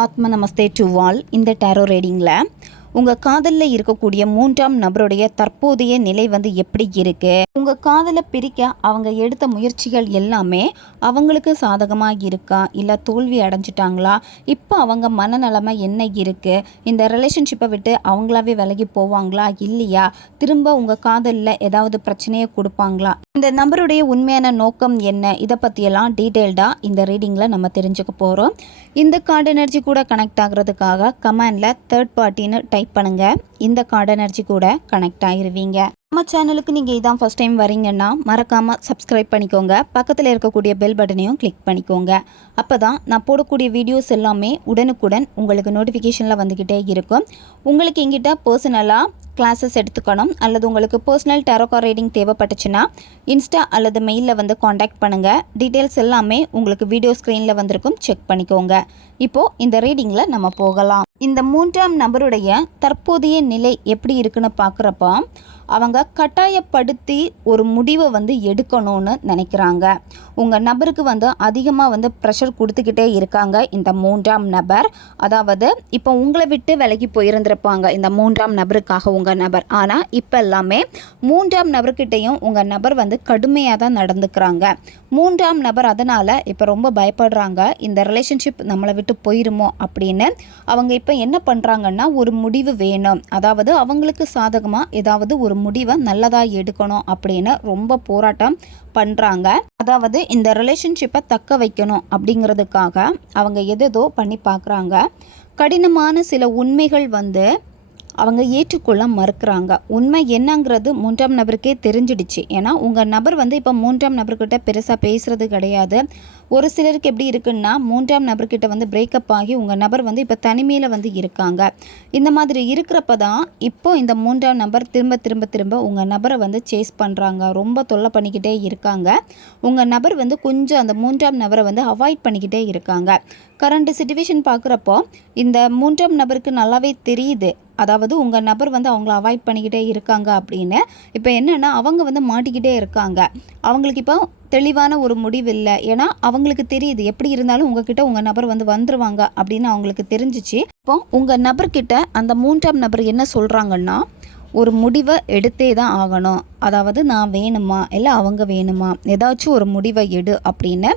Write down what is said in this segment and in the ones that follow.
ஆத்ம நமஸ்தே டு வால். இந்த டேரோ ரீடிங்கில் உங்கள் காதலில் இருக்கக்கூடிய மூன்றாம் நபருடைய தற்போதைய நிலை எப்படி இருக்குது, உங்கள் காதலை பிரிக்க அவங்க எடுத்த முயற்சிகள் எல்லாமே அவங்களுக்கு சாதகமாக இருக்கா இல்லை தோல்வி அடைஞ்சிட்டாங்களா, இப்போ அவங்க மனநிலைமை என்ன இருக்குது, இந்த ரிலேஷன்ஷிப்பை விட்டு அவங்களாவே விலகி போவாங்களா இல்லையா, திரும்ப உங்கள் காதலில் ஏதாவது பிரச்சனையை கொடுப்பாங்களா, இந்த நபருடைய உண்மையான நோக்கம் என்ன, இதை பற்றியெல்லாம் டீட்டெயில்டாக இந்த ரீடிங்கில் நம்ம தெரிஞ்சுக்க போகிறோம். இந்த கார்டு எனர்ஜி கூட கனெக்ட் ஆகிறதுக்காக கமெண்டில் தேர்ட் பார்ட்டின்னு டைப் பண்ணுங்கள். இந்த கார்டு எனர்ஜி கூட கனெக்ட் ஆகிருவீங்க. நம்ம சேனலுக்கு நீங்கள் இதான் ஃபஸ்ட் டைம் வரீங்கன்னா மறக்காமல் சப்ஸ்கிரைப் பண்ணிக்கோங்க. பக்கத்தில் இருக்கக்கூடிய பெல் பட்டனையும் கிளிக் பண்ணிக்கோங்க. அப்போ தான் நான் போடக்கூடிய வீடியோஸ் எல்லாமே உடனுக்குடன் உங்களுக்கு நோட்டிஃபிகேஷனில் வந்துக்கிட்டே இருக்கும். உங்களுக்கு எங்கிட்ட பர்சனலாக கிளாஸஸ் எடுத்துக்கணும் அல்லது உங்களுக்கு பர்சனல் டேரோ கார்ட் ரீடிங் தேவைப்பட்டுச்சுன்னா இன்ஸ்டா அல்லது மெயிலில் காண்டாக்ட் பண்ணுங்கள். டீட்டெயில்ஸ் எல்லாமே உங்களுக்கு வீடியோ ஸ்க்ரீனில் வந்திருக்கும், செக் பண்ணிக்கோங்க. இப்போது இந்த ரீடிங்கில் நம்ம போகலாம். இந்த மூன்றாம் நபருடைய தற்போதைய நிலை எப்படி இருக்குன்னு பார்க்குறப்ப அவங்க கட்டாயப்படுத்தி ஒரு முடிவை எடுக்கணும்னு நினைக்கிறாங்க. உங்கள் நபருக்கு அதிகமாக ப்ரெஷர் கொடுத்துக்கிட்டே இருக்காங்க இந்த மூன்றாம் நபர். அதாவது இப்போ உங்களை விட்டு விலகி போயிருந்திருப்பாங்க இந்த மூன்றாம் நபருக்காக உங்கள் நபர். ஆனால் இப்போ எல்லாமே மூன்றாம் நபர்கிட்டையும் உங்கள் நபர் கடுமையாக தான் நடந்துக்கிறாங்க. மூன்றாம் நபர் அதனால் இப்போ ரொம்ப பயப்படுறாங்க, இந்த ரிலேஷன்ஷிப் நம்மளை விட்டு போயிருமோ அப்படின்னு. அவங்க இப்போ என்ன பண்ணுறாங்கன்னா ஒரு முடிவு வேணும், அதாவது அவங்களுக்கு சாதகமாக ஏதாவது ஒரு முடிவை நல்லதாக எடுக்கணும் அப்படின்னு ரொம்ப போராட்டம் பண்ணுறாங்க. அதாவது இந்த ரிலேஷன்ஷிப்பை தக்க வைக்கணும் அப்படிங்கிறதுக்காக அவங்க எதோ பண்ணி பார்க்குறாங்க. கடினமான சில உண்மைகள் அவங்க ஏற்றுக்கொள்ள மறுக்கிறாங்க. உண்மை என்னங்கிறது மூன்றாம் நபருக்கே தெரிஞ்சிடுச்சு. ஏன்னா உங்கள் நபர் இப்போ மூன்றாம் நபர்கிட்ட பெருசாக பேசுகிறது கிடையாது. ஒரு சிலருக்கு எப்படி இருக்குன்னா மூன்றாம் நபர்கிட்ட பிரேக்கப் ஆகி உங்கள் நபர் இப்போ தனிமையில் இருக்காங்க. இந்த மாதிரி இருக்கிறப்ப தான் இப்போ இந்த மூன்றாம் நபர் திரும்ப திரும்ப திரும்ப உங்கள் நபரை சேஸ் பண்ணுறாங்க, ரொம்ப தொல்லை பண்ணிக்கிட்டே இருக்காங்க. உங்கள் நபர் கொஞ்சம் அந்த மூன்றாம் நபரை அவாய்ட் பண்ணிக்கிட்டே இருக்காங்க. கரண்ட் சிச்சுவேஷன் பார்க்குறப்போ இந்த மூன்றாம் நபருக்கு நல்லாவே தெரியுது, அதாவது உங்கள் நபர் அவங்கள அவாய்ட் பண்ணிக்கிட்டே இருக்காங்க அப்படின்னு. இப்போ என்னென்னா அவங்க மாட்டிக்கிட்டே இருக்காங்க. அவங்களுக்கு இப்போ தெளிவான ஒரு முடிவு இல்லை. ஏன்னா அவங்களுக்கு தெரியுது எப்படி இருந்தாலும் உங்ககிட்ட உங்கள் நபர் வந்துருவாங்க அப்படின்னு அவங்களுக்கு தெரிஞ்சிச்சு. இப்போ உங்கள் நபர்கிட்ட அந்த மூன்றாம் நபர் என்ன சொல்கிறாங்கன்னா ஒரு முடிவை எடுத்தே தான் ஆகணும், அதாவது நான் வேணுமா இல்லை அவங்க வேணுமா, ஏதாச்சும் ஒரு முடிவை எடு அப்படின்னு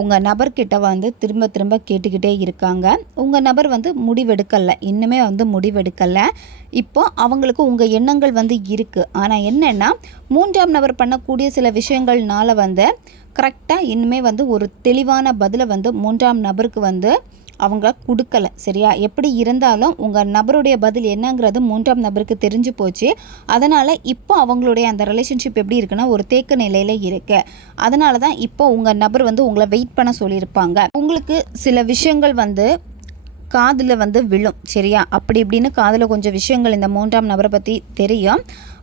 உங்கள் நபர்கிட்ட திரும்ப திரும்ப கேட்டுக்கிட்டே இருக்காங்க. உங்கள் நபர் முடிவெடுக்கலை, இன்னுமே முடிவெடுக்கலை. இப்போ அவங்களுக்கு உங்கள் எண்ணங்கள் இருக்குது. ஆனால் என்னென்னா மூன்றாம் நபர் பண்ணக்கூடிய சில விஷயங்கள்னால கரெக்டாக இன்னுமே ஒரு தெளிவான பதிலை மூன்றாம் நபருக்கு அவங்க கொடுக்கல. சரியா, எப்படி இருந்தாலும் உங்கள் நபருடைய பதில் என்னங்கிறது மூன்றாம் நபருக்கு தெரிஞ்சு போச்சு. அதனால் இப்போ அவங்களுடைய அந்த ரிலேஷன்ஷிப் எப்படி இருக்குன்னா ஒரு தேக்க நிலையில் இருக்குது. அதனால தான் இப்போ உங்கள் நபர் உங்களை வெயிட் பண்ண சொல்லியிருப்பாங்க. உங்களுக்கு சில விஷயங்கள் காதில் விழும். சரியா, அப்படி இப்படின்னு காதில் கொஞ்சம் விஷயங்கள் இந்த மூன்றாம் நபரை பற்றி தெரியும்.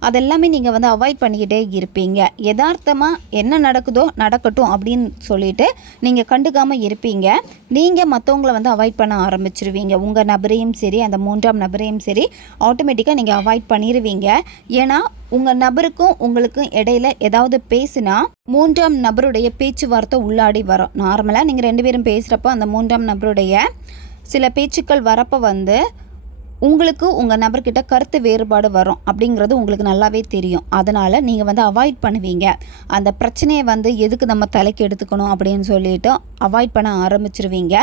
அதெல்லாமே நீங்கள் அவாய்ட் பண்ணிக்கிட்டே இருப்பீங்க. யதார்த்தமாக என்ன நடக்குதோ நடக்கட்டும் அப்படின்னு சொல்லிட்டு நீங்கள் கண்டுக்காமல் இருப்பீங்க. நீங்கள் மற்றவங்கள அவாய்ட் பண்ண ஆரம்பிச்சிருவீங்க. உங்கள் நபரையும் சரி அந்த மூன்றாம் நபரையும் சரி ஆட்டோமேட்டிக்காக நீங்கள் அவாய்ட் பண்ணிடுவீங்க. ஏன்னா உங்கள் நபருக்கும் உங்களுக்கும் இடையில ஏதாவது பேசுனா மூன்றாம் நபருடைய பேச்சுவார்த்தை உள்ளாடி வரும். நார்மலாக நீங்கள் ரெண்டு பேரும் பேசுகிறப்போ அந்த மூன்றாம் நபருடைய சில பேச்சுக்கள் வரப்போ உங்களுக்கு உங்கள் நபர்கிட்ட கருத்து வேறுபாடு வரும் அப்படிங்கிறது உங்களுக்கு நல்லாவே தெரியும். அதனால் நீங்கள் அவாய்ட் பண்ணுவீங்க. அந்த பிரச்சனையை எதுக்கு நம்ம தலைக்கு எடுத்துக்கணும் அப்படின்னு சொல்லிட்டு அவாய்ட் பண்ண ஆரம்பிச்சிருவீங்க.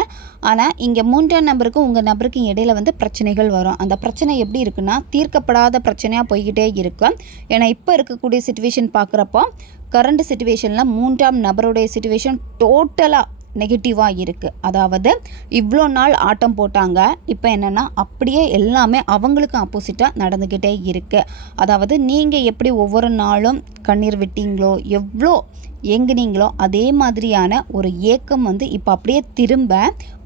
ஆனால் இங்கே மூன்றாம் நபருக்கும் உங்கள் நபருக்கும் இடையில பிரச்சனைகள் வரும். அந்த பிரச்சனை எப்படி இருக்குன்னா தீர்க்கப்படாத பிரச்சனையாக போய்கிட்டே இருக்கும். ஏன்னா இப்போ இருக்கக்கூடிய சிச்சுவேஷன் பார்க்குறப்போ கரண்ட் சிச்சுவேஷனில் மூன்றாம் நபருடைய சிச்சுவேஷன் டோட்டலாக நெகட்டிவாக இருக்குது. அதாவது இவ்வளோ நாள் ஆட்டம் போட்டாங்க, இப்போ என்னென்னா அப்படியே எல்லாமே அவங்களுக்கு ஆப்போசிட்டாக நடந்துக்கிட்டே இருக்குது. அதாவது நீங்கள் எப்படி ஒவ்வொரு நாளும் கண்ணீர் விட்டீங்களோ, எவ்வளோ ஏங்குனீங்களோ அதே மாதிரியான ஒரு ஏக்கம் இப்போ அப்படியே திரும்ப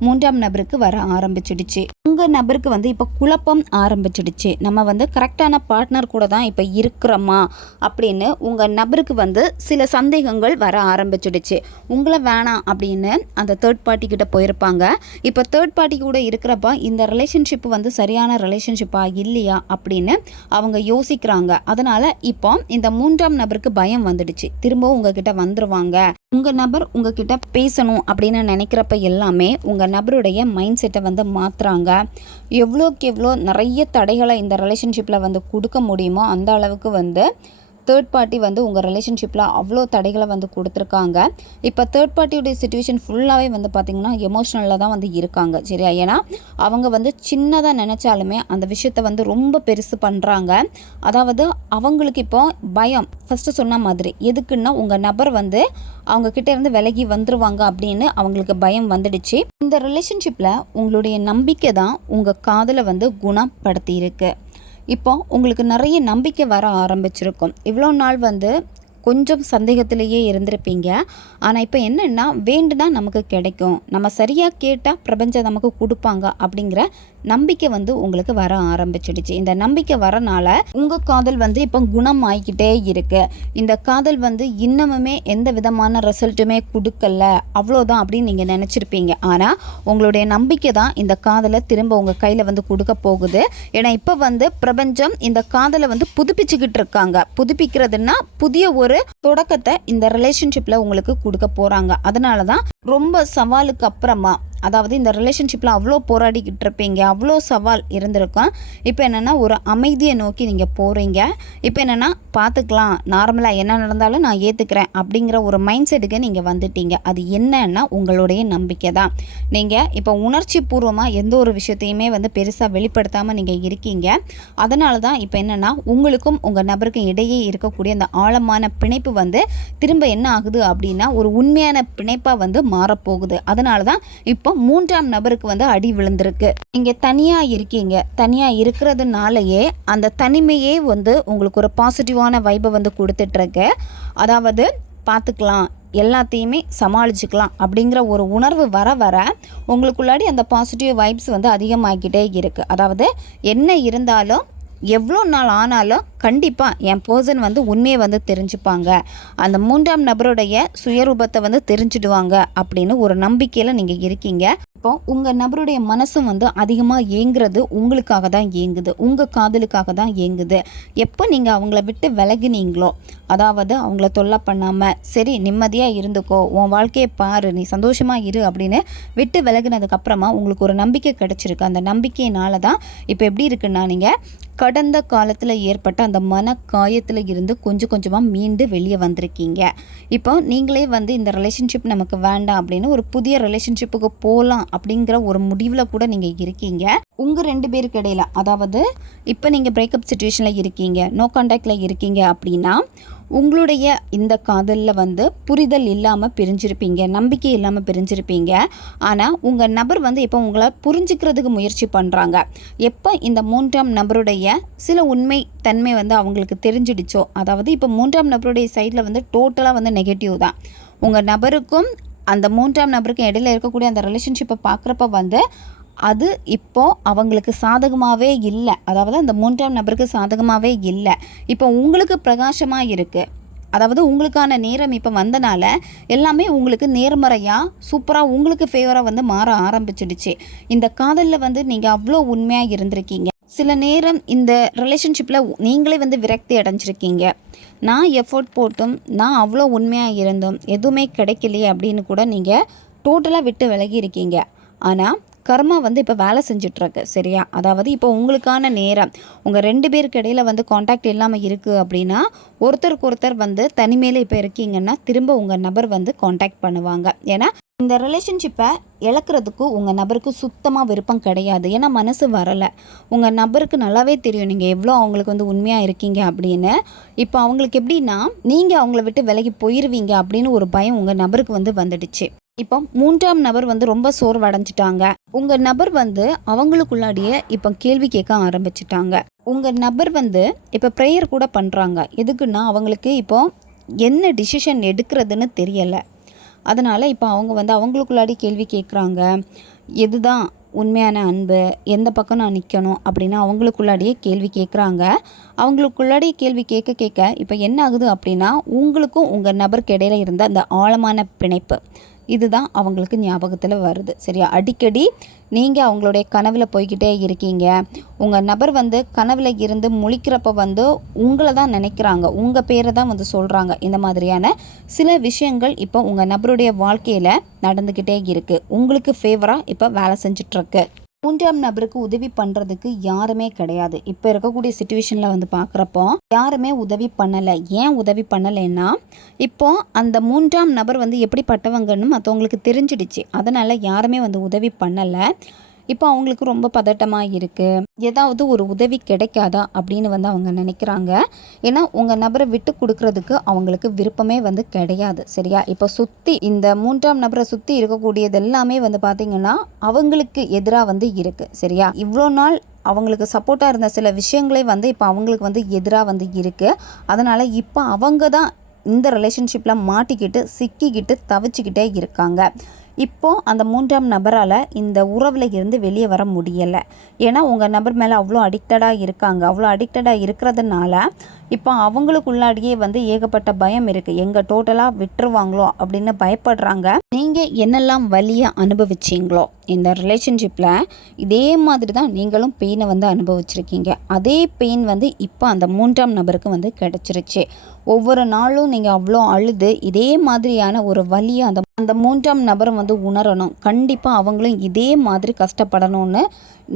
மூன்றாம் நபருக்கு வர ஆரம்பிச்சிடுச்சு. உங்கள் நபருக்கு இப்போ குழப்பம் ஆரம்பிச்சிடுச்சு. நம்ம கரெக்டான பார்ட்னர் கூட தான் இப்போ இருக்கிறோமா அப்படின்னு உங்கள் நபருக்கு சில சந்தேகங்கள் வர ஆரம்பிச்சிடுச்சு. உங்களை வேணாம் அப்படின்னு அந்த தேர்ட் பார்ட்டி கிட்ட போயிருப்பாங்க. இப்போ தேர்ட் பார்ட்டி கூட இருக்கிறப்ப இந்த ரிலேஷன்ஷிப் சரியான ரிலேஷன்ஷிப்பாக இல்லையா அப்படின்னு அவங்க யோசிக்கிறாங்க. அதனால் இப்போ இந்த மூன்றாம் நபருக்கு பயம் வந்துடுச்சு, திரும்பவும் உங்ககிட்ட வந்துருவாங்க உங்கள் நபர் உங்ககிட்ட பேசணும் அப்படின்னு நினைக்கிறப்ப எல்லாமே உங்கள் நபருடைய மைண்ட் செட்டை வந்து மாற்றுறாங்க. எவ்வளோக்கு எவ்வளோ நிறைய தடைகளை இந்த ரிலேஷன்ஷிப்பில் வந்து கொடுக்க முடியுமோ அந்த அளவுக்கு வந்து தேர்ட் பார்ட்டி வந்து உங்கள் ரிலேஷன்ஷிப்பில் அவ்வளோ தடைகளை வந்து கொடுத்துருக்காங்க. இப்போ தேர்ட் பார்ட்டியுடைய சிச்சுவேஷன் ஃபுல்லாகவே வந்து பார்த்திங்கன்னா எமோஷ்னலில் தான் வந்து இருக்காங்க. சரியா? ஏன்னா அவங்க வந்து சின்னதாக நினச்சாலுமே அந்த விஷயத்தை வந்து ரொம்ப பெருசு பண்ணுறாங்க. அதாவது அவங்களுக்கு இப்போ பயம், ஃபஸ்ட்டு சொன்ன மாதிரி, எதுக்குன்னா உங்கள் நபர் வந்து அவங்கக்கிட்ட இருந்து விலகி வந்துருவாங்க அப்படின்னு அவங்களுக்கு பயம் வந்துடுச்சு. இந்த ரிலேஷன்ஷிப்பில் உங்களுடைய நம்பிக்கை தான் உங்கள் காதலை வந்து குணப்படுத்தி இருக்கு. இப்போ உங்களுக்கு நிறைய நம்பிக்கை வர ஆரம்பிச்சிருக்கும். இவ்வளோ நாள் வந்து கொஞ்சம் சந்தேகத்திலேயே இருந்திருப்பீங்க. ஆனால் இப்போ என்னென்னா, வேண்டுனா நமக்கு கிடைக்கும், நம்ம சரியாக கேட்டால் பிரபஞ்சம் நமக்கு கொடுப்பாங்க அப்படிங்கிற நம்பிக்கை வந்து உங்களுக்கு வர ஆரம்பிச்சிடுச்சு. இந்த நம்பிக்கை வரனால உங்கள் காதல் வந்து இப்போ குணம் ஆகிக்கிட்டே இருக்குது. இந்த காதல் வந்து இன்னமுமே எந்த விதமான ரிசல்ட்டுமே கொடுக்கல, அவ்வளோதான் அப்படின்னு நீங்கள் நினச்சிருப்பீங்க. ஆனால் உங்களுடைய நம்பிக்கை தான் இந்த காதலை திரும்ப உங்கள் கையில் வந்து கொடுக்க போகுது. ஏன்னா இப்போ வந்து பிரபஞ்சம் இந்த காதலை வந்து புதுப்பிச்சுக்கிட்டு இருக்காங்க. புதுப்பிக்கிறதுனா புதிய ஒரு தொடக்கத்தை இந்த ரிலேஷன்ஷிப்பில் உங்களுக்கு கொடுக்க போகிறாங்க. அதனால தான் ரொம்ப சவாலுக்கு அப்புறமா, அதாவது இந்த ரிலேஷன்ஷிப்பில் அவ்வளோ போராடிக்கிட்டு இருப்பீங்க, அவ்வளோ சவால் இருந்திருக்கும். இப்போ என்னென்னா ஒரு அமைதியை நோக்கி நீங்கள் போகிறீங்க. இப்போ என்னென்னா பார்த்துக்கலாம், நார்மலாக என்ன நடந்தாலும் நான் ஏற்றுக்கிறேன் அப்படிங்கிற ஒரு மைண்ட் செட்டுக்கு நீங்கள் வந்துட்டீங்க. அது என்னன்னா உங்களுடைய நம்பிக்கை தான். நீங்கள் இப்போ உணர்ச்சி பூர்வமாக எந்த ஒரு விஷயத்தையுமே வந்து பெருசாக வெளிப்படுத்தாமல் நீங்கள் இருக்கீங்க. அதனால தான் இப்போ என்னென்னா உங்களுக்கும் உங்கள் நபருக்கும் இடையே இருக்கக்கூடிய அந்த ஆழமான பிணைப்பு வந்து திரும்ப என்ன ஆகுது அப்படின்னா ஒரு உண்மையான பிணைப்பாக வந்து மாறப்போகுது. அதனால தான் இப்போ மூன்றாம் நபருக்கு வந்து அடி விழுந்திருக்கு. நீங்கள் தனியாக இருக்கீங்க. தனியாக இருக்கிறதுனாலயே அந்த தனிமையே வந்து உங்களுக்கு ஒரு பாசிட்டிவான வைப்பை வந்து கொடுத்துட்ருக்கு. அதாவது பார்த்துக்கலாம், எல்லாத்தையுமே சமாளிச்சுக்கலாம் அப்படிங்கிற ஒரு உணர்வு வர வர உங்களுக்குள்ளாடி அந்த பாசிட்டிவ் வைப்ஸ் வந்து அதிகமாகிக்கிட்டே இருக்குது. அதாவது என்ன இருந்தாலும் எவ்வளோ நாள் ஆனாலும் கண்டிப்பாக என் பர்சன் வந்து உண்மையை வந்து தெரிஞ்சுப்பாங்க, அந்த மூன்றாம் நபருடைய சுயரூபத்தை வந்து தெரிஞ்சிடுவாங்க அப்படின்னு ஒரு நம்பிக்கையில் நீங்கள் இருக்கீங்க. இப்போ உங்கள் நபருடைய மனசும் வந்து அதிகமாக ஏங்குறது உங்களுக்காக தான் ஏங்குது, உங்கள் காதலுக்காக தான் ஏங்குது. எப்போ நீங்கள் அவங்கள விட்டு விலகினீங்களோ, அதாவது அவங்கள தொல்லை பண்ணாமல் சரி நிம்மதியாக இருந்துக்கோ, உன் வாழ்க்கையை பாரு, நீ சந்தோஷமாக இரு அப்படின்னு விட்டு விலகினதுக்கப்புறமா உங்களுக்கு ஒரு நம்பிக்கை கிடச்சிருக்கு. அந்த நம்பிக்கையினால தான் இப்போ எப்படி இருக்குன்னா, நீங்கள் கடந்த காலத்தில் ஏற்பட்ட அந்த மன காயத்தில் இருந்து கொஞ்சம் கொஞ்சமாக மீண்டு வெளியே வந்திருக்கீங்க. இப்போ நீங்களே வந்து இந்த ரிலேஷன்ஷிப் நமக்கு வேண்டாம் அப்படின்னு ஒரு புதிய ரிலேஷன்ஷிப்புக்கு போகலாம் அப்படிங்கிற ஒரு முடிவில் கூட நீங்கள் இருக்கீங்க. உங்கள் 2 பேருக்கு இடையில, அதாவது இப்போ நீங்கள் பிரேக்கப் சிச்சுவேஷனில் இருக்கீங்க, நோ கான்டாக்டில் இருக்கீங்க அப்படின்னா உங்களுடைய இந்த காதலில் வந்து புரிதல் இல்லாமல் பிரிஞ்சிருப்பீங்க, நம்பிக்கை இல்லாமல் பிரிஞ்சிருப்பீங்க. ஆனால் உங்கள் நபர் வந்து இப்போ உங்களை புரிஞ்சுக்கிறதுக்கு முயற்சி பண்ணுறாங்க. எப்போ இந்த மூன்றாம் நபருடைய சில உண்மை தன்மை வந்து அவங்களுக்கு தெரிஞ்சிடுச்சோ, அதாவது இப்போ மூன்றாம் நபருடைய சைடில் வந்து டோட்டலாக வந்து நெகட்டிவ் தான். உங்கள் நபருக்கும் அந்த மூன்றாம் நபருக்கும் இடையில இருக்கக்கூடிய அந்த ரிலேஷன்ஷிப்பை பார்க்குறப்ப வந்து அது இப்போது அவங்களுக்கு சாதகமாகவே இல்லை, அதாவது அந்த மூன்றாம் நபருக்கு சாதகமாகவே இல்லை. இப்போ உங்களுக்கு பிரகாசமாக இருக்குது, அதாவது உங்களுக்கான நேரம் இப்போ வந்தனால எல்லாமே உங்களுக்கு நேர்மறையாக சூப்பராக உங்களுக்கு ஃபேவராக வந்து மாற ஆரம்பிச்சிடுச்சு. இந்த காதலில் வந்து நீங்கள் அவ்வளோ உண்மையாக இருந்திருக்கீங்க. சில நேரம் இந்த ரிலேஷன்ஷிப்பில் நீங்களே வந்து விரக்தி அடைஞ்சிருக்கீங்க. நான் எஃபோர்ட் போட்டும், நான் அவ்வளோ உண்மையாக இருந்தும் எதுவுமே கிடைக்கலையே அப்படின்னு கூட நீங்கள் டோட்டலாக விட்டு விலகி இருக்கீங்க. ஆனால் கர்மா வந்து இப்போ வேலை செஞ்சிட்ருக்கு. சரியா? அதாவது இப்போ உங்களுக்கான நேரம் உங்கள் 2 பேருக்கு இடையில் வந்து காண்டாக்ட் இல்லாமல் இருக்குது அப்படின்னா, ஒருத்தருக்கு ஒருத்தர் வந்து தனிமையில் இப்போ இருக்கீங்கன்னா திரும்ப உங்கள் நபர் வந்து காண்டாக்ட் பண்ணுவாங்க. ஏன்னா இந்த ரிலேஷன்ஷிப்பை இழக்கிறதுக்கு உங்கள் நபருக்கு சுத்தமாக விருப்பம் கிடையாது. ஏன்னா மனசு வரலை. உங்கள் நபருக்கு நல்லாவே தெரியும் நீங்கள் எவ்வளோ அவங்களுக்கு வந்து உண்மையாக இருக்கீங்க அப்படின்னு. இப்போ அவங்களுக்கு எப்படின்னா, நீங்கள் அவங்கள விட்டு விலகி போயிடுவீங்க அப்படின்னு ஒரு பயம் உங்கள் நபருக்கு வந்து வந்துடுச்சு. இப்போ மூன்றாம் நபர் வந்து ரொம்ப சோர்வடைஞ்சிட்டாங்க. உங்கள் நபர் வந்து அவங்களுக்குள்ளாடியே இப்போ கேள்வி கேட்க ஆரம்பிச்சிட்டாங்க. உங்கள் நபர் வந்து இப்போ ப்ரேயர் கூட பண்ணுறாங்க. எதுக்குன்னா அவங்களுக்கு இப்போ என்ன டிசிஷன் எடுக்கிறதுன்னு தெரியலை. அதனால் இப்போ அவங்க வந்து அவங்களுக்குள்ளாடி கேள்வி கேட்குறாங்க. எதுதான் உண்மையான அன்பு, எந்த பக்கம் நான் நிற்கணும் அப்படின்னு அவங்களுக்குள்ளாடியே கேள்வி கேட்குறாங்க. அவங்களுக்குள்ளாடியே கேள்வி கேட்க கேட்க இப்போ என்ன ஆகுது அப்படின்னா, உங்களுக்கும் உங்கள் நபருக்கு இடையில இருந்த அந்த ஆழமான பிணைப்பு இதுதான் அவங்களுக்கு ஞாபகத்தில் வருது. சரியா, அடிக்கடி நீங்கள் அவங்களுடைய கனவில் போய்கிட்டே இருக்கீங்க. உங்கள் நபர் வந்து கனவில் இருந்து முழிக்கிறப்ப வந்து உங்களை தான் நினைக்கிறாங்க, உங்கள் பேரை தான் வந்து சொல்கிறாங்க. இந்த மாதிரியான சில விஷயங்கள் இப்போ உங்கள் நபருடைய வாழ்க்கையில் நடந்துக்கிட்டே இருக்குது. உங்களுக்கு ஃபேவராக இப்போ வேலை செஞ்சிட்ருக்கு. மூன்றாம் நபருக்கு உதவி பண்ணுறதுக்கு யாருமே கிடையாது. இப்போ இருக்கக்கூடிய சுச்சுவேஷனில் வந்து பார்க்குறப்போ யாருமே உதவி பண்ணலை. ஏன் உதவி பண்ணலைன்னா, இப்போ அந்த மூன்றாம் நபர் வந்து எப்படிப்பட்டவங்கன்னு மற்றவங்களுக்கு தெரிஞ்சிடுச்சு. அதனால் யாருமே வந்து உதவி பண்ணலை. இப்போ அவங்களுக்கு ரொம்ப பதட்டமாக இருக்குது. ஏதாவது ஒரு உதவி கிடைக்காதா அப்படின்னு வந்து அவங்க நினைக்கிறாங்க. ஏன்னா உங்கள் நபரை விட்டு கொடுக்கறதுக்கு அவங்களுக்கு விருப்பமே வந்து கிடையாது. சரியா, இப்போ சுற்றி இந்த மூன்றாம் நபரை சுற்றி இருக்கக்கூடியது எல்லாமே வந்து பார்த்திங்கன்னா அவங்களுக்கு எதிராக வந்து இருக்குது. சரியா, இவ்வளோ நாள் அவங்களுக்கு சப்போர்ட்டாக இருந்த சில விஷயங்களே வந்து இப்போ அவங்களுக்கு வந்து எதிராக வந்து இருக்குது. அதனால் இப்போ அவங்க தான் இந்த ரிலேஷன்ஷிப்பில் மாட்டிக்கிட்டு சிக்கிக்கிட்டு தவிச்சிக்கிட்டே இருக்காங்க. இப்போது அந்த மூன்றாம் நபரால் இந்த உறவில் இருந்து வெளியே வர முடியலை. ஏன்னா உங்கள் நபர் மேலே அவ்வளோ அடிக்டடாக இருக்காங்க. அவ்வளோ அடிக்டடாக இருக்கிறதுனால இப்போ அவங்களுக்குள்ளாடியே வந்து ஏகப்பட்ட பயம் இருக்குது. எங்கே டோட்டலாக விட்டுருவாங்களோ அப்படின்னு பயப்படுறாங்க. நீங்கள் என்னெல்லாம் வலியை அனுபவிச்சிங்களோ இந்த ரிலேஷன்ஷிப்பில், இதே மாதிரி தான் நீங்களும் பெயினை வந்து அனுபவிச்சிருக்கீங்க. அதே பெயின் வந்து இப்போ அந்த மூன்றாம் நபருக்கு வந்து கிடச்சிருச்சு. ஒவ்வொரு நாளும் நீங்கள் அவ்வளோ அழுது இதே மாதிரியான ஒரு வலியை அந்த மூன்றாம் நபரும் வந்து உணரணும். கண்டிப்பாக அவங்களும் இதே மாதிரி கஷ்டப்படணும்னு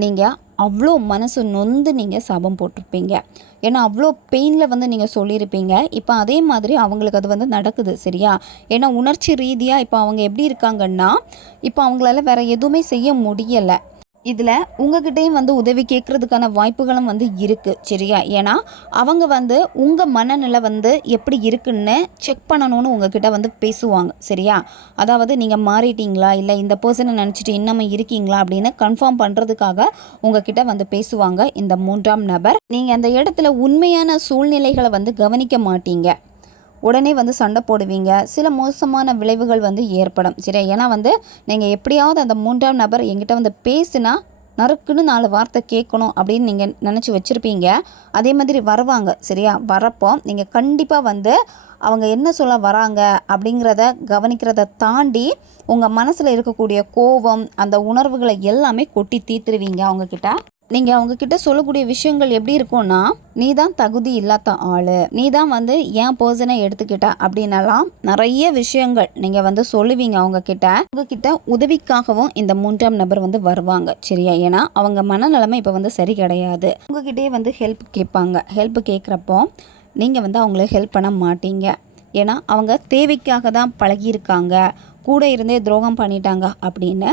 நீங்கள் அவ்வளோ மனசு நொந்து நீங்கள் சாபம் போட்டிருப்பீங்க. ஏன்னா அவ்வளோ பெயினில் வந்து நீங்கள் சொல்லியிருப்பீங்க. இப்போ அதே மாதிரி அவங்களுக்கு அது வந்து நடக்குது. சரியா, ஏன்னா உணர்ச்சி ரீதியாக இப்போ அவங்க எப்படி இருக்காங்கன்னா, இப்போ அவங்களால வேறு எதுவுமே செய்ய முடியலை. இதில் உங்ககிட்டையும் வந்து உதவி கேட்குறதுக்கான வாய்ப்புகளும் வந்து இருக்குது. சரியா, ஏன்னா அவங்க வந்து உங்கள் மனநிலை வந்து எப்படி இருக்குன்னு செக் பண்ணணும்னு உங்ககிட்ட வந்து பேசுவாங்க. சரியா, அதாவது நீங்கள் மாறிட்டீங்களா இல்லை இந்த பர்சனை நினச்சிட்டு இன்னமும் இருக்கீங்களா அப்படின்னு கன்ஃபார்ம் பண்ணுறதுக்காக உங்ககிட்ட வந்து பேசுவாங்க இந்த மூன்றாம் நபர். நீங்கள் அந்த இடத்துல உண்மையான சூழ்நிலைகளை வந்து கவனிக்க மாட்டீங்க. உடனே வந்து சண்டை போடுவீங்க. சில மோசமான விளைவுகள் வந்து ஏற்படும். சரியா, ஏன்னா வந்து நீங்கள் எப்படியாவது அந்த மூன்றாம் நபர் எங்கிட்ட வந்து பேசுனா நறுக்குன்னு 4 வார்த்தை கேட்கணும் அப்படின்னு நீங்கள் நினச்சி வச்சுருப்பீங்க. அதே மாதிரி வருவாங்க. சரியா, வரப்போ நீங்கள் கண்டிப்பாக வந்து அவங்க என்ன சொல்ல வராங்க அப்படிங்கிறத கவனிக்கிறத தாண்டி உங்கள் மனசில் இருக்கக்கூடிய கோபம் அந்த உணர்வுகளை எல்லாமே கொட்டி தீர்த்துருவீங்க அவங்கக்கிட்ட. நீங்கள் அவங்கக்கிட்ட சொல்லக்கூடிய விஷயங்கள் எப்படி இருக்கும்னா, நீ தான் தகுதி இல்லாத ஆள், நீ தான் வந்து ஏன் பர்சனை எடுத்துக்கிட்ட அப்படின்னலாம் நிறைய விஷயங்கள் நீங்கள் வந்து சொல்லுவீங்க அவங்கக்கிட்ட. உங்ககிட்ட உதவிக்காகவும் இந்த மூன்றாம் நபர் வந்து வருவாங்க. சரியா, ஏன்னா அவங்க மனநிலைமை இப்போ வந்து சரி கிடையாது. உங்ககிட்டே வந்து ஹெல்ப் கேட்பாங்க. ஹெல்ப் கேட்குறப்போ நீங்கள் வந்து அவங்களுக்கு ஹெல்ப் பண்ண மாட்டீங்க. ஏன்னா அவங்க தேவைக்காக தான் பழகியிருக்காங்க, கூட இருந்தே துரோகம் பண்ணிட்டாங்க அப்படின்னு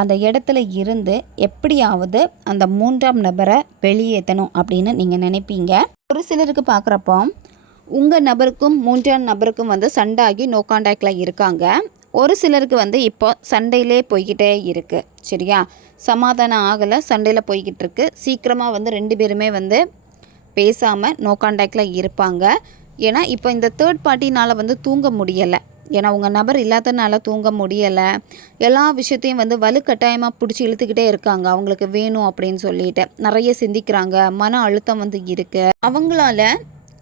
அந்த இடத்துல இருந்து எப்படியாவது அந்த மூன்றாம் நபரை வெளியேற்றணும் அப்படின்னு நீங்கள் நினைப்பீங்க. ஒரு சிலருக்கு பார்க்குறப்போ உங்கள் நபருக்கும் மூன்றாம் நபருக்கும் வந்து சண்டாகி நோ கான்டாக்டில் இருக்காங்க. ஒரு சிலருக்கு வந்து இப்போ சண்டையிலே போய்கிட்டே இருக்குது. சரியா, சமாதானம் ஆகலை, சண்டையில் போய்கிட்டு இருக்கு. சீக்கிரமாக வந்து 2 பேருமே வந்து பேசாமல் நோ கான்டாக்டில் இருப்பாங்க. ஏன்னா இப்போ இந்த தேர்ட் பார்ட்டினால் வந்து தூங்க முடியலை. ஏன்னா உங்கள் நபர் இல்லாதனால தூங்க முடியலை. எல்லா விஷயத்தையும் வந்து வலுக்கட்டாயமாக பிடிச்சி இழுத்துக்கிட்டே இருக்காங்க. அவங்களுக்கு வேணும் அப்படின்னு சொல்லிட்டு நிறைய சிந்திக்கிறாங்க. மன அழுத்தம் வந்து இருக்குது. அவங்களால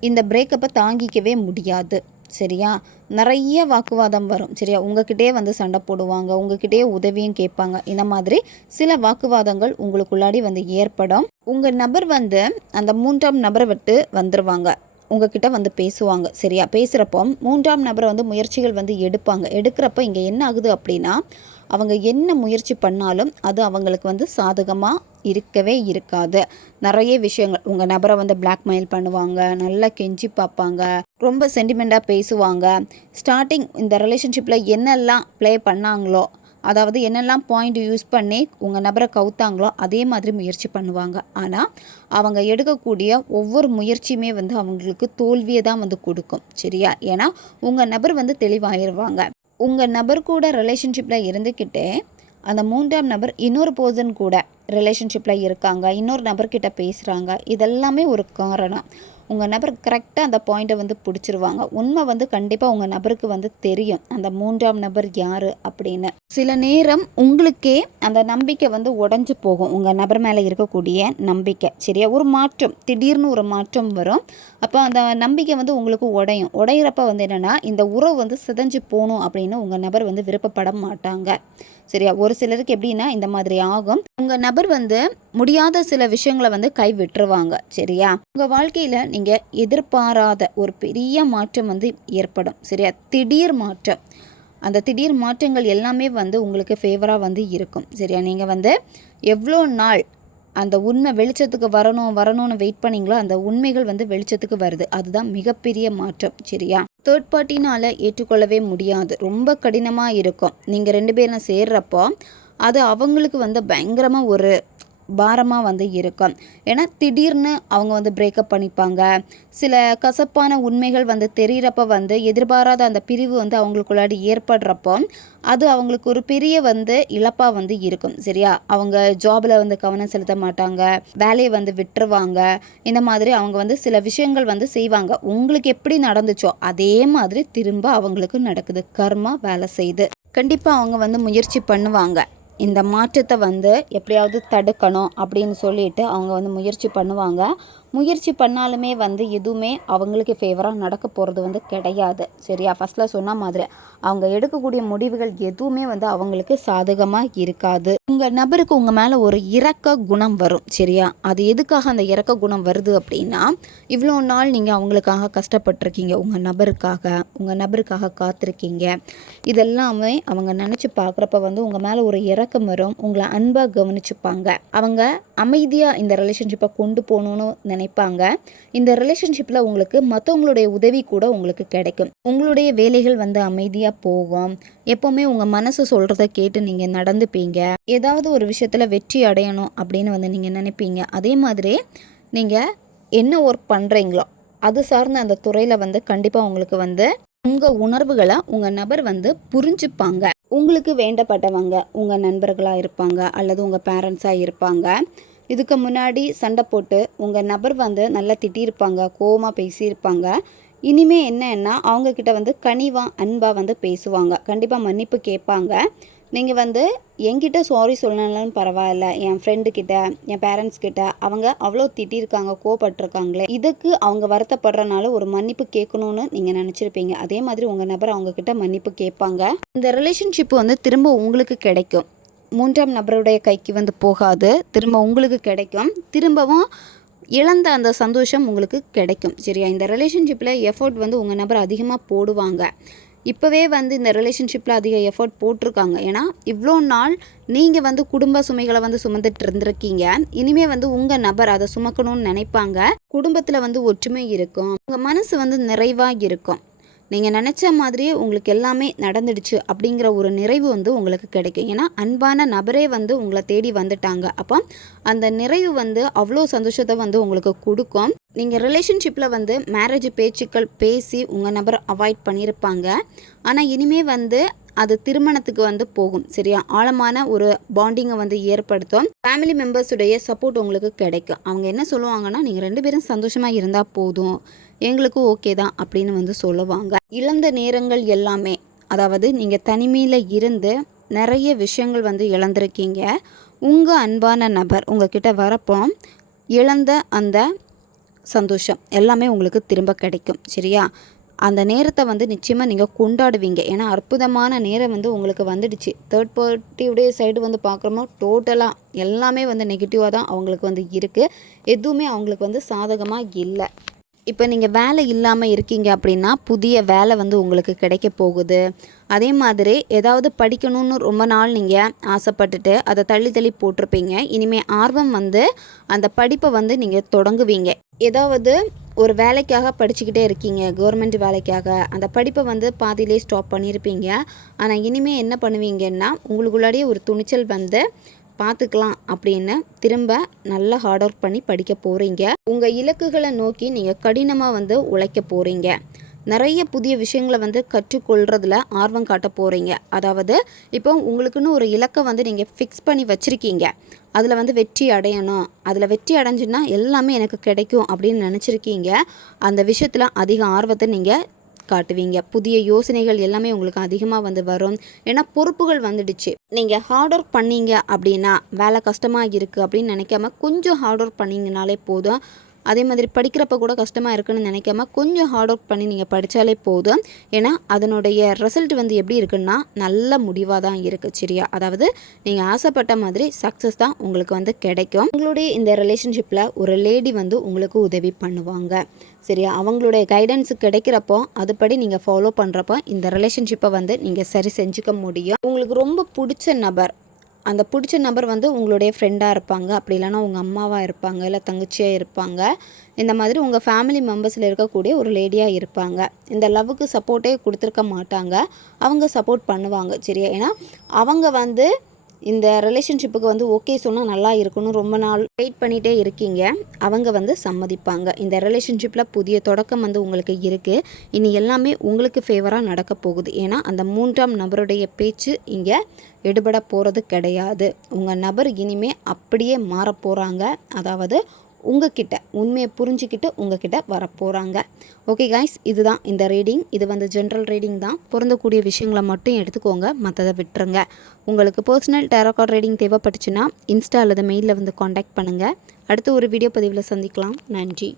இந்த பிரேக்கப்பை தாங்கிக்கவே முடியாது. சரியா, நிறைய வாக்குவாதம் வரும். சரியா, உங்ககிட்டே வந்து சண்டை போடுவாங்க, உங்ககிட்டே உதவியும் கேட்பாங்க. இந்த மாதிரி சில வாக்குவாதங்கள் உங்களுக்குள்ளாடி வந்து ஏற்படும். உங்கள் நபர் வந்து அந்த மூன்றாம் நபரை விட்டு வந்துடுவாங்க, உங்ககிட்ட வந்து பேசுவாங்க. சரியா, பேசுகிறப்போ மூன்றாம் நபரை வந்து முயற்சிகள் வந்து எடுப்பாங்க. எடுக்கிறப்ப இங்கே என்ன ஆகுது அப்படின்னா, அவங்க என்ன முயற்சி பண்ணாலும் அது அவங்களுக்கு வந்து சாதகமாக இருக்கவே இருக்காது. நிறைய விஷயங்கள் உங்கள் நபரை வந்து பிளாக்மெயில் பண்ணுவாங்க, நல்லா கெஞ்சி பார்ப்பாங்க, ரொம்ப சென்டிமெண்ட்டாக பேசுவாங்க. ஸ்டார்டிங் இந்த ரிலேஷன்ஷிப்பில் என்னெல்லாம் ப்ளே பண்ணாங்களோ, அதாவது என்னெல்லாம் பாயிண்ட் யூஸ் பண்ணி உங்கள் நபரை கவுத்தாங்களோ அதே மாதிரி முயற்சி பண்ணுவாங்க. ஆனால் அவங்க எடுக்கக்கூடிய ஒவ்வொரு முயற்சியுமே வந்து அவங்களுக்கு தோல்வியை தான் வந்து கொடுக்கும். சரியா, ஏன்னா உங்கள் நபர் வந்து தெளிவாகிடுவாங்க. உங்கள் நபர் கூட ரிலேஷன்ஷிப்பில் இருந்துக்கிட்டே அந்த மூன்றாம் நபர் இன்னொரு பர்சன் கூட ரிலேஷன்ஷிப்பில் இருக்காங்க, இன்னொரு நபர்கிட்ட பேசுகிறாங்க, இதெல்லாமே ஒரு காரணம். உங்கள் நபர் கரெக்டாக அந்த பாயிண்ட்டை வந்து பிடிச்சிருவாங்க. உண்மை வந்து கண்டிப்பாக உங்கள் நபருக்கு வந்து தெரியும் அந்த 3ஆம் நபர் யார் அப்படின்னு. சில நேரம் உங்களுக்கே அந்த நம்பிக்கை வந்து உடஞ்சி போகும், உங்கள் நபர் மேலே இருக்கக்கூடிய நம்பிக்கை. சரியா, ஒரு மாற்றம், திடீர்னு ஒரு மாற்றம் வரும். அப்போ அந்த நம்பிக்கை வந்து உங்களுக்கு உடையிறப்ப வந்து என்னென்னா இந்த உறவு வந்து சிதைஞ்சு போகணும் அப்படின்னு உங்கள் நபர் வந்து விருப்பப்பட மாட்டாங்க. சரியா, ஒரு சிலருக்கு எப்படின்னா இந்த மாதிரி ஆகும். உங்கள் நபர் வந்து முடியாத சில விஷயங்களை வந்து கை விட்டுருவாங்க. சரியா, உங்கள் வாழ்க்கையில் நீங்கள் எதிர்பாராத ஒரு பெரிய மாற்றம் வந்து ஏற்படும். சரியா, திடீர் மாற்றம். அந்த திடீர் மாற்றங்கள் எல்லாமே வந்து உங்களுக்கு ஃபேவராக வந்து இருக்கும். சரியா, நீங்கள் வந்து எவ்வளோ நாள் அந்த உண்மை வெளிச்சத்துக்கு வரணும்னு வெயிட் பண்ணிங்களோ அந்த உண்மைகள் வந்து வெளிச்சத்துக்கு வருது. அதுதான் மிகப்பெரிய மாற்றம். சரியா, தேர்ட் பார்ட்டினால் ஏற்றுக்கொள்ளவே முடியாது, ரொம்ப கடினமாக இருக்கும். நீங்கள் 2 பேரும் சேர்றப்போ அது அவங்களுக்கு வந்து பயங்கரமாக ஒரு பாரமாக வந்து இருக்கும். ஏன்னா திடீர்னு அவங்க வந்து பிரேக்கப் பண்ணிப்பாங்க. சில கசப்பான உண்மைகள் வந்து தெரிகிறப்ப வந்து எதிர்பாராத அந்த பிரிவு வந்து அவங்களுக்குள்ளாடி ஏற்படுறப்போ அது அவங்களுக்கு ஒரு பெரிய வந்து இழப்பாக வந்து இருக்கும். சரியா, அவங்க ஜாபில் வந்து கவனம் செலுத்த மாட்டாங்க, வேலையை வந்து விட்டுருவாங்க. இந்த மாதிரி அவங்க வந்து சில விஷயங்கள் வந்து செய்வாங்க. உங்களுக்கு எப்படி நடந்துச்சோ அதே மாதிரி திரும்ப அவங்களுக்கு நடக்குது. கர்மா வேலை செய்து. கண்டிப்பாக அவங்க வந்து முயற்சி பண்ணுவாங்க. இந்த மாற்றத்தை வந்து எப்படியாவது தடுக்கணும் அப்படின்னு சொல்லிட்டு அவங்க வந்து முயற்சி பண்ணுவாங்க. முயற்சி பண்ணாலுமே வந்து எதுவுமே அவங்களுக்கு ஃபேவராக நடக்க போகிறது வந்து கிடையாது. சரியா, ஃபஸ்ட்டில் சொன்ன மாதிரி அவங்க எடுக்கக்கூடிய முடிவுகள் எதுவுமே வந்து அவங்களுக்கு சாதகமாக இருக்காது. உங்கள் நபருக்கு உங்கள் மேலே ஒரு இரக்க குணம் வரும். சரியா, அது எதுக்காக அந்த இரக்க குணம் வருது அப்படின்னா, இவ்வளோ நாள் நீங்கள் அவங்களுக்காக கஷ்டப்பட்டிருக்கீங்க, உங்கள் நபருக்காக காத்திருக்கீங்க. இதெல்லாமே அவங்க நினச்சி பார்க்குறப்ப வந்து உங்கள் மேலே ஒரு இரக்கம் வரும். உங்களை அன்பாக கவனிச்சுப்பாங்க. அவங்க அமைதியாக இந்த ரிலேஷன்ஷிப்பை கொண்டு போகணுன்னு நினைப்பாங்க. இந்த ரிலேஷன்ஷிப்பில் உங்களுக்கு மற்றவங்களுடைய உதவி கூட உங்களுக்கு கிடைக்கும். உங்களுடைய வேலைகள் வந்து அமைதியாக போகும். எப்போவுமே உங்கள் மனசு சொல்கிறத கேட்டு நீங்கள் நடந்துப்பீங்க. ஏதாவது ஒரு விஷயத்தில் வெற்றி அடையணும் அப்படின்னு வந்து நீங்கள் நினைப்பீங்க. அதே மாதிரி நீங்கள் என்ன ஒர்க் பண்ணுறீங்களோ அது சார்ந்த அந்த துறையில் வந்து கண்டிப்பாக உங்களுக்கு வந்து உங்கள் உணர்வுகளை உங்கள் நபர் வந்து புரிஞ்சுப்பாங்க. உங்களுக்கு வேண்டப்பட்டவங்க உங்கள் நண்பர்களாக இருப்பாங்க அல்லது உங்கள் பேரண்ட்ஸாக இருப்பாங்க. இதுக்கு முன்னாடி சண்டை போட்டு உங்கள் நபர் வந்து நல்லா திட்டியிருப்பாங்க, கோவமாக பேசியிருப்பாங்க. இனிமே என்னன்னா அவங்கக்கிட்ட வந்து கனிவாக அன்பாக வந்து பேசுவாங்க. கண்டிப்பாக மன்னிப்பு கேட்பாங்க. நீங்கள் வந்து என்கிட்ட சாரி சொல்லனாலும் பரவாயில்ல, என் ஃப்ரெண்டுக்கிட்ட, என் பேரண்ட்ஸ் கிட்ட அவங்க அவ்வளோ திட்டியிருக்காங்க, கோவப்பட்டிருக்காங்களே, இதுக்கு அவங்க வருத்தப்படுறனால ஒரு மன்னிப்பு கேட்கணும்னு நீங்கள் நினச்சிருப்பீங்க. அதே மாதிரி உங்கள் நபர் அவங்கக்கிட்ட மன்னிப்பு கேட்பாங்க. இந்த ரிலேஷன்ஷிப் வந்து திரும்ப உங்களுக்கு கிடைக்கும். 3ஆம் நபருடைய கைக்கு வந்து போகாது, திரும்ப உங்களுக்கு கிடைக்கும். திரும்பவும் இழந்த அந்த சந்தோஷம் உங்களுக்கு கிடைக்கும். சரியா, இந்த ரிலேஷன்ஷிப்பில் எஃபோர்ட் வந்து உங்கள் நபர் அதிகமாக போடுவாங்க. இப்போவே வந்து இந்த ரிலேஷன்ஷிப்பில் அதிக எஃபோர்ட் போட்டிருக்காங்க. ஏன்னா இவ்வளோ நாள் நீங்கள் வந்து குடும்ப சுமைகளை வந்து சுமந்துட்டு இருந்திருக்கீங்க. இனிமேல் வந்து உங்கள் நபர் அதை சுமக்கணும்னு நினைப்பாங்க. குடும்பத்தில் வந்து ஒற்றுமை இருக்கும். உங்கள் மனசு வந்து நிறைவாக இருக்கும். நீங்கள் நினச்ச மாதிரியே உங்களுக்கு எல்லாமே நடந்துடுச்சு அப்படிங்கிற ஒரு நிறைவு வந்து உங்களுக்கு கிடைக்கும். ஏன்னா அன்பான நபரே வந்து உங்களை தேடி வந்துட்டாங்க. அப்போ அந்த நிறைவு வந்து அவ்வளோ சந்தோஷத்தை வந்து உங்களுக்கு கொடுக்கும். நீங்கள் ரிலேஷன்ஷிப்பில் வந்து மேரேஜ் பேச்சுக்கள் பேசி உங்கள் நபர் அவாய்ட் பண்ணியிருப்பாங்க. ஆனால் இனிமேல் வந்து அது திருமணத்துக்கு வந்து போகும். சரியா, ஆழமான ஒரு பாண்டிங்கை வந்து ஏற்படுத்தும். ஃபேமிலி மெம்பர்ஸுடைய சப்போர்ட் உங்களுக்கு கிடைக்கும். அவங்க என்ன சொல்லுவாங்கன்னா, நீங்கள் 2 பேரும் சந்தோஷமாக இருந்தால் போதும், எங்களுக்கும் ஓகே தான் அப்படின்னு வந்து சொல்லுவாங்க. இழந்த நேரங்கள் எல்லாமே, அதாவது நீங்கள் தனிமையில் இருந்து நிறைய விஷயங்கள் வந்து இழந்திருக்கீங்க. உங்கள் அன்பான நபர் உங்ககிட்ட வரப்போ இழந்த அந்த சந்தோஷம் எல்லாமே உங்களுக்கு திரும்ப கிடைக்கும். சரியா, அந்த நேரத்தை வந்து நிச்சயமாக நீங்கள் கொண்டாடுவீங்க. ஏன்னா அற்புதமான நேரம் வந்து உங்களுக்கு வந்துடுச்சு. தேர்ட் பார்ட்டியுடைய சைடு வந்து பார்க்குறோமோ டோட்டலாக எல்லாமே வந்து நெகட்டிவாக தான் அவங்களுக்கு வந்து இருக்குது. எதுவுமே அவங்களுக்கு வந்து சாதகமாக இல்லை. இப்போ நீங்கள் வேலை இல்லாமல் இருக்கீங்க அப்படின்னா புதிய வேலை வந்து உங்களுக்கு கிடைக்க போகுது. அதே மாதிரி ஏதாவது படிக்கணும்னு ரொம்ப நாள் நீங்கள் ஆசைப்பட்டுட்டு அதை தள்ளி போட்டிருப்பீங்க. இனிமேல் ஆர்வம் வந்து அந்த படிப்பை வந்து நீங்கள் தொடங்குவீங்க. ஏதாவது ஒரு வேலைக்காக படிச்சுக்கிட்டே இருக்கீங்க, கவர்மெண்ட் வேலைக்காக, அந்த படிப்பை வந்து பாதியிலே ஸ்டாப் பண்ணியிருப்பீங்க. ஆனால் இனிமேல் என்ன பண்ணுவீங்கன்னா உங்களுக்குள்ளாடியே ஒரு துணிச்சல் வந்து பார்த்துக்கலாம் அப்படின்னு திரும்ப நல்லா ஹார்ட் ஒர்க் பண்ணி படிக்க போகிறீங்க. உங்கள் இலக்குகளை நோக்கி நீங்கள் கடினமாக வந்து உழைக்க போகிறீங்க. நிறைய புதிய விஷயங்களை வந்து கற்றுக்கொள்கிறதுல ஆர்வம் காட்ட போகிறீங்க. அதாவது இப்போ உங்களுக்குன்னு ஒரு இலக்கை வந்து நீங்கள் ஃபிக்ஸ் பண்ணி வச்சுருக்கீங்க. அதில் வந்து வெற்றி அடையணும், அதில் வெற்றி அடைஞ்சுன்னா எல்லாமே எனக்கு கிடைக்கும் அப்படின்னு நினச்சிருக்கீங்க. அந்த விஷயத்தில் அதிக ஆர்வத்தை நீங்கள் காட்டுவீங்க. புதிய யோசனைகள் எல்லாமே உங்களுக்கு அதிகமாக வந்து வரும். ஏன்னா பொறுப்புகள் வந்துடுச்சு. நீங்கள் ஹார்ட் ஒர்க் பண்ணீங்க அப்படின்னா வேலை கஷ்டமாக இருக்குது அப்படின்னு நினைக்காம கொஞ்சம் ஹார்ட் ஒர்க் பண்ணிங்கனாலே போதும். அதே மாதிரி படிக்கிறப்ப கூட கஷ்டமாக இருக்குன்னு நினைக்காம கொஞ்சம் ஹார்ட் ஒர்க் பண்ணி நீங்கள் படித்தாலே போதும். ஏன்னா அதனுடைய ரிசல்ட் வந்து எப்படி இருக்குன்னா நல்ல முடிவாக தான் இருக்குது. சரியா? அதாவது நீங்கள் ஆசைப்பட்ட மாதிரி சக்ஸஸ் தான் உங்களுக்கு வந்து கிடைக்கும். உங்களுடைய இந்த ரிலேஷன்ஷிப்பில் ஒரு லேடி வந்து உங்களுக்கு உதவி பண்ணுவாங்க. சரியா? அவங்களுடைய கைடன்ஸ் கிடைக்கிறப்போ அதுபடி நீங்கள் ஃபாலோ பண்ணுறப்போ இந்த ரிலேஷன்ஷிப்பை வந்து நீங்கள் சரி செஞ்சுக்க முடியும். உங்களுக்கு ரொம்ப பிடிச்ச நபர், அந்த பிடிச்ச நபர் வந்து உங்களுடைய ஃப்ரெண்டாக இருப்பாங்க, அப்படி இல்லைனா உங்கள் அம்மாவாக இருப்பாங்க, இல்லை தங்கச்சியாக இருப்பாங்க. இந்த மாதிரி உங்கள் ஃபேமிலி மெம்பர்ஸில் இருக்கக்கூடிய ஒரு லேடியாக இருப்பாங்க. இந்த லவ்வுக்கு சப்போர்ட்டே கொடுத்துருக்க மாட்டாங்க, அவங்க சப்போர்ட் பண்ணுவாங்க. சரியா? ஏன்னா அவங்க வந்து இந்த ரிலேஷன்ஷிப்புக்கு வந்து ஓகே சொன்னால் நல்லா இருக்கணும், ரொம்ப நாள் வெயிட் பண்ணிகிட்டே இருக்கீங்க, அவங்க வந்து சம்மதிப்பாங்க. இந்த ரிலேஷன்ஷிப்பில் புதிய தொடக்கம் வந்து உங்களுக்கு இருக்குது. இனி எல்லாமே உங்களுக்கு ஃபேவராக நடக்க போகுது. ஏன்னா அந்த 3ஆம் நபருடைய பேச்சு இங்கே எடுபட போகிறது கிடையாது. உங்கள் நபர் இனிமே அப்படியே மாற போகிறாங்க. அதாவது உங்ககிட்ட உண்மையை புரிஞ்சுக்கிட்டு உங்ககிட்ட வரப்போகிறாங்க. ஓகே காய்ஸ், இதுதான் இந்த ரீடிங். இது வந்து ஜென்ரல் ரீடிங் தான். பொருந்தக்கூடிய விஷயங்களை மட்டும் எடுத்துக்கோங்க, மற்றதை விட்டுருங்க. உங்களுக்கு பர்சனல் டேரோ கார்ட் ரீடிங் தேவைப்பட்டுச்சுன்னா இன்ஸ்டா அல்லது மெயிலில் வந்து காண்டாக்ட் பண்ணுங்கள். அடுத்து ஒரு வீடியோ பதிவில் சந்திக்கலாம். நன்றி.